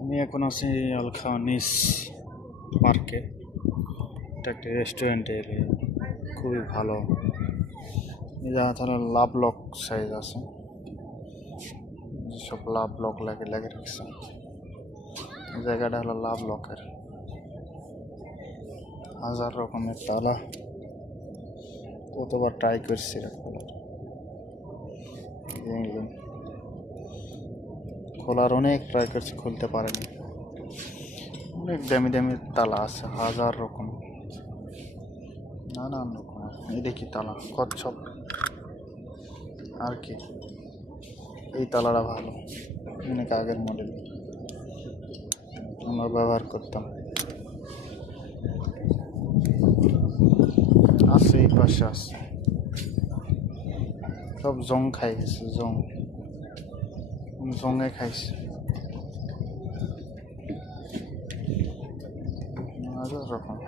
আমি এখন আছি আলখানিস পার্কে। এটা একটি রেস্টুরেন্ট এরিয়া, খুবই ভালো। যা তারা লাভ লক সাইজ আছে, যেসব লাভ লক লাগে লাগে রাখছে। এই জায়গাটা হলো লাভ লকের, হাজার রকমের তালা। কতবার ট্রাই করছি রে খোলার, অনেক ট্রাই করছি, খুলতে পারেনি। অনেক দামি দামি তালা আছে, হাজার রকম, নানান রকম। এই দেখি তালা কচ্ছপ, আর কি এই তালাটা ভালো, অনেক আগের মডেল, আমরা ব্যবহার করতাম। আছে এই পাশে আছে, সব জং খাই গেছে, জঙে খাইছে। হাজার রকম।